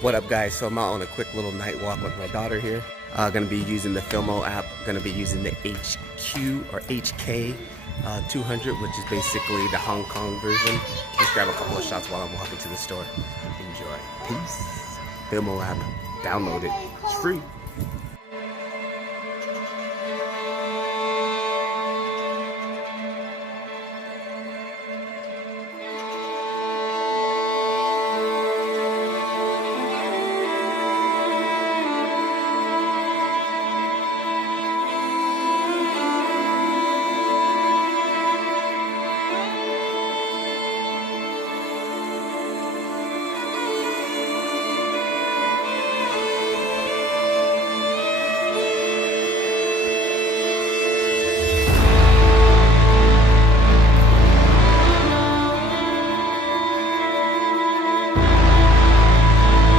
What up, guys? So I'm out on a quick little night walk with my daughter here. Gonna be using the Fimo app. Gonna be using the HK200, which is basically the Hong Kong version. Let's grab a couple of shots while I'm walking to the store. Enjoy. Peace. Fimo app. Download it. It's free.